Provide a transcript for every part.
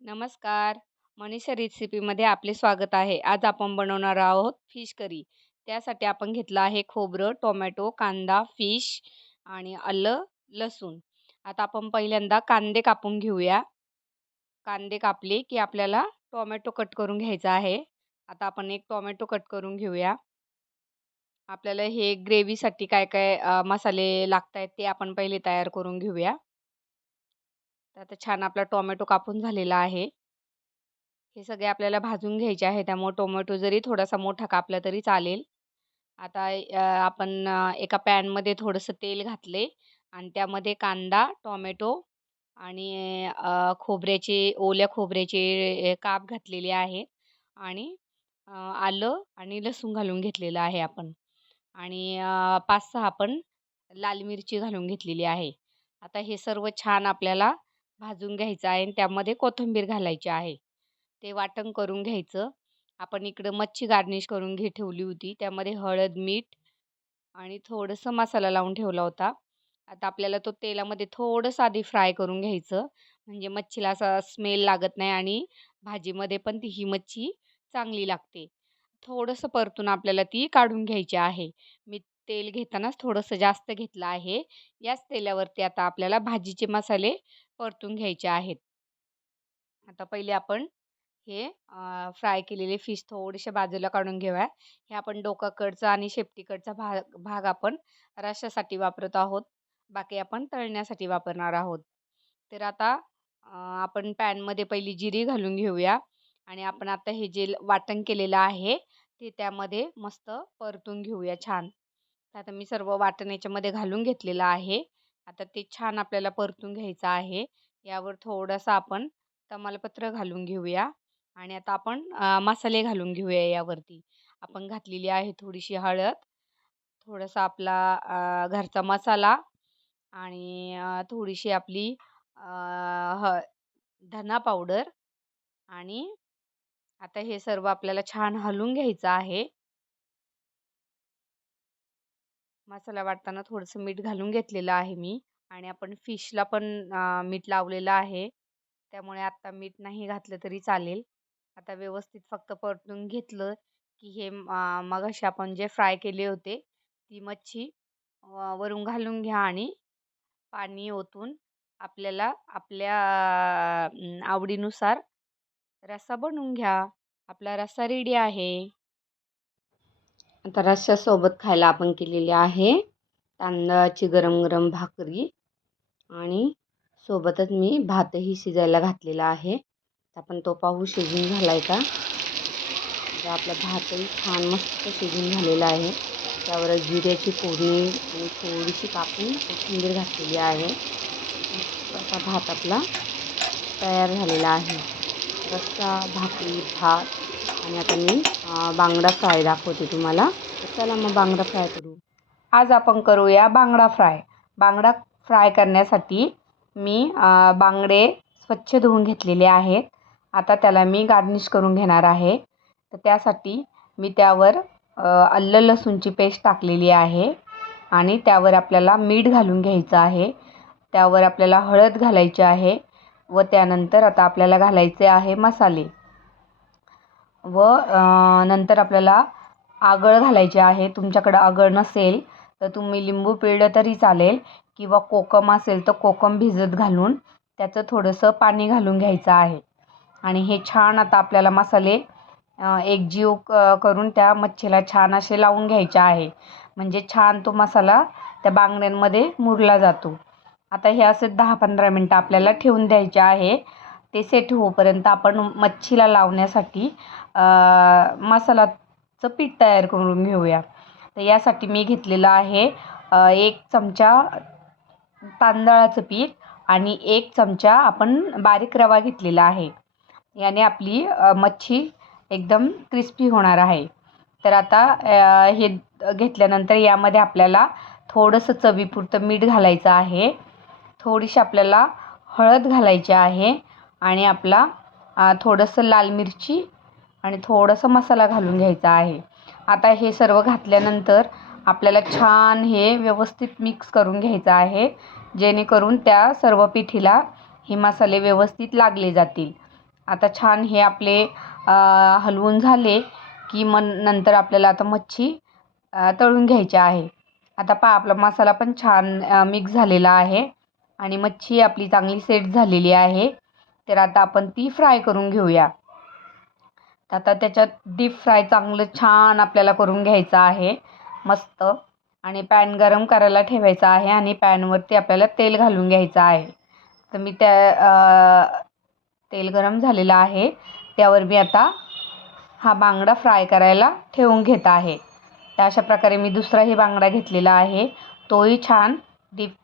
नमस्कार. मनीषा रेसिपीमध्ये आपले स्वागत आहे. आज आपण बनवणार आहोत फिश करी. त्यासाठी आपण घेतलं आहे खोबरं टोमॅटो कांदा फिश आणि आलं लसूण. आता आपण पहिल्यांदा कांदे कापून घेऊया. कांदे कापले की आपल्याला टोमॅटो कट करून घ्यायचा आहे. आता आपण एक टोमॅटो कट करून घेऊया. आपल्याला हे ग्रेव्हीसाठी काय काय मसाले लागत आहेत ते आपण पहिले तयार करून घेऊया. तर आता छान आपला टोमॅटो कापून झालेला आहे. हे सगळे आपल्याला भाजून घ्यायचे आहे. त्यामुळे टोमॅटो जरी थोडासा मोठा कापला तरी चालेल. आता आपण एका पॅनमध्ये थोडंसं तेल घातले आणि त्यामध्ये कांदा टोमॅटो आणि खोबऱ्याचे ओल्या खोबऱ्याचे काप घातलेले आहे आणि आलं आणि लसूण घालून घेतलेलं आहे आपण आणि पाच सहा आपण लाल मिरची घालून घेतलेली आहे. आता हे सर्व छान आपल्याला भाजून घ्यायचं आहे आणि त्यामध्ये कोथिंबीर घालायची आहे. ते वाटण करून घ्यायचं. आपण इकडं मच्छी गार्निश करून घे ठेवली होती. त्यामध्ये हळद मीठ आणि थोडंसं मसाला लावून ठेवला होता. आता आपल्याला तो तेलामध्ये थोडंसं आधी फ्राय करून घ्यायचं. म्हणजे मच्छीला असा स्मेल लागत नाही आणि भाजीमध्ये पण ती ही मच्छी चांगली लागते. थोडंसं परतून आपल्याला ती काढून घ्यायची आहे. मी तेल घेतानाच थोडंसं जास्त घेतलं आहे. याच तेलावरती आता आपल्याला भाजीचे मसाले परतून घ्यायचे आहेत. आता पहिले आपण हे फ्राय केलेले फिश थोडेसे बाजूला काढून घेऊया. हे आपण डोकाकडचा आणि शेपटीकडचा भाग भाग आपण रशासाठी वापरत आहोत. बाकी आपण तळण्यासाठी वापरणार आहोत. तर आता आपण पॅनमध्ये पहिली जिरी घालून घेऊया. आणि आपण आता हे जे वाटण केलेलं आहे ते त्यामध्ये मस्त परतून घेऊया छान. आता मी सर्व वाटण याच्यामध्ये घालून घेतलेलं आहे. आता ते छान आपल्याला परतून घ्यायचं आहे. यावर थोडंसं आपण तमालपत्र घालून घेऊया आणि आता आपण मसाले घालून घेऊया यावरती. आपण घातलेली आहे थोडीशी हळद थोडासा आपला घरचा मसाला आणि थोडीशी आपली ह धना पावडर आणि आता हे सर्व आपल्याला छान हलवून घ्यायचं आहे. मसाला वाटताना थोडंसं मीठ घालून घेतलेलं आहे मी आणि आपण फिशला पण मीठ लावलेलं आहे. त्यामुळे आत्ता मीठ नाही घातलं तरी चालेल. आता व्यवस्थित फक्त परतून घेतलं की हे मगाशी आपण जे फ्राय केले होते ती मच्छी वरून घालून घ्या आणि पाणी ओतून आपल्याला आपल्या आवडीनुसार रस्सा बनवून घ्या. आपला रस्सा रेडी आहे. आता रश्श्यासोबत खायला आपण केलेली आहे. तांदळाची गरम गरम भाकरी आणि सोबतच मी भातही शिजायला घातलेला आहे. आपण तो पाहू शिजून झाला आहे का? तर आपला भातही छान मस्त शिजून झालेला आहे. त्यावर जिऱ्याची फोडणी आणि थोडीशी कापून कोथिंबीर घातलेली आहे. असा भात आपला तयार झालेला आहे. रस्सा भाकरी भात आणि आता मी बांगडा फ्राय दाखवते तुम्हाला. चला मग बांगडा फ्राय करू. आज आपण करूया बांगडा फ्राय. बांगडा फ्राय करण्यासाठी मी बांगडे स्वच्छ धुवून घेतलेले आहेत. आता त्याला मी गार्निश करून घेणार आहे. तर त्यासाठी मी त्यावर अल्लं लसूणची पेस्ट टाकलेली आहे. आणि त्यावर आपल्याला मीठ घालून घ्यायचं आहे. त्यावर आपल्याला हळद घालायची आहे. व त्यानंतर आता आपल्याला घालायचे आहे मसाले. व नंतर आपल्याला आगळ घालायची आहे. तुमच्याकडं आगळ नसेल तर तुम्ही लिंबू पिळलं तरी चालेल किंवा कोकम असेल तर कोकम भिजत घालून त्याचं थोडंसं पाणी घालून घ्यायचं आहे. आणि हे छान आता आपल्याला मसाले एकजीव क करून त्या मच्छीला छान असे लावून घ्यायचे आहे. म्हणजे छान तो मसाला त्या बांगड्यांमध्ये मुरला जातो. आता हे असे दहा पंधरा मिनटं आपल्याला ठेवून द्यायचे आहे. ते सेट होऊपर्यंत आपण मच्छीला लावण्यासाठी मसालाचं पीठ तयार करून घेऊया. तर यासाठी मी घेतलेलं आहे एक चमचा तांदळाचं पीठ आणि एक चमचा आपण बारीक रवा घेतलेला आहे. याने आपली मच्छी एकदम क्रिस्पी होणार आहे. तर आता हे घेतल्यानंतर यामध्ये आपल्याला थोडंसं चवीपुरतं मीठ घालायचं आहे. थोडीशी आपल्याला हळद घालायची आहे आणि आपला थोडंसं लाल मिरची आणि थोडंसं मसाला घालून घ्यायचा आहे. आता हे सर्व घातल्यानंतर आपल्याला छान हे व्यवस्थित मिक्स करून घ्यायचं आहे. जेणेकरून त्या सर्व पिठीला हे मसाले व्यवस्थित लागले जातील. आता छान हे आपले हलवून झाले की मग नंतर आपल्याला आता मच्छी तळून घ्यायची आहे. आता पहा आपला मसाला पण छान मिक्स झालेला आहे आणि मच्छी आपली चांगली सेट झालेली आहे. तर आता आपण ती फ्राय करून घेऊया. आता त्याच्यात डीप फ्राय चांगलं छान आपल्याला करून घ्यायचं आहे. मस्त. आणि पॅन गरम करायला ठेवायचा आहे आणि पॅनवरती आपल्याला तेल घालून घ्यायचं आहे. तर मी त्या तेल गरम झालेलं आहे. त्यावर मी आता हा बांगडा फ्राय करायला ठेवून घेत आहे. तर अशा प्रकारे मी दुसराही बांगडा घेतलेला आहे. तोही छान डीप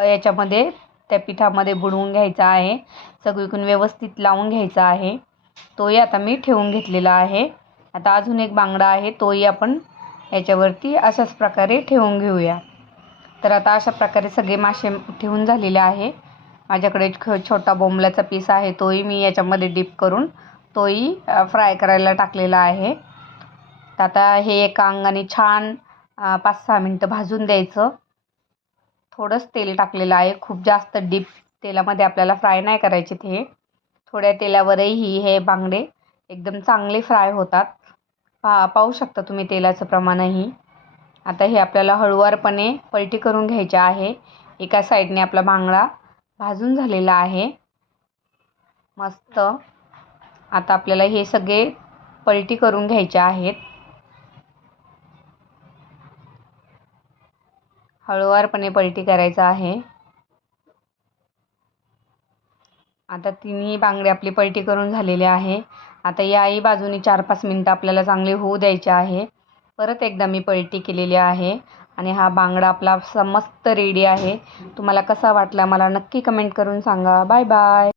याच्यामध्ये त्या पिठामध्ये बुडवून घ्यायचा आहे. सगळीकडून व्यवस्थित लावून घ्यायचा आहे. तोही आता मी ठेवून घेतलेला आहे. आता अजून एक बांगडा आहे तोही आपण याच्यावरती अशाच प्रकारे ठेवून घेऊया. तर आता अशा प्रकारे सगळे मासे ठेवून झालेले आहे. माझ्याकडे ख- छोटा बोंबल्याचा पीस आहे तोही मी याच्यामध्ये डीप करून तोही फ्राय करायला टाकलेला आहे. तर आता हे एका अंगाने छान पाच सहा मिनटं भाजून द्यायचं. थोडंच तेल टाकलेलं आहे खूप जास्त डीप तेलामध्ये आपल्याला फ्राय नाही करायचे ते. थोड्या तेलावरही हे बांगडे एकदम चांगले फ्राय होतात. पा पाहू शकता तुम्ही तेलाचं प्रमाणही. आता हे आपल्याला हळुवारपणे पलटी करून घ्यायचे आहे. एका साईडने आपला बांगडा भाजून झालेला आहे. मस्त. आता आपल्याला हे सगळे पलटी करून घ्यायचे आहेत. हळुवारपणे पलटी करायचं आहे. आता तिन्ही बांगडे आपली पलटी करून झालेले आहे. आता याही बाजूनी चार पाच मिनटं आपल्याला चांगले होऊ द्यायचे आहे. परत एकदा मी पलटी केलेली आहे आणि हा बांगडा आपला मस्त रेडी आहे. तुम्हाला कसा वाटला मला नक्की कमेंट करून सांगा. Bye bye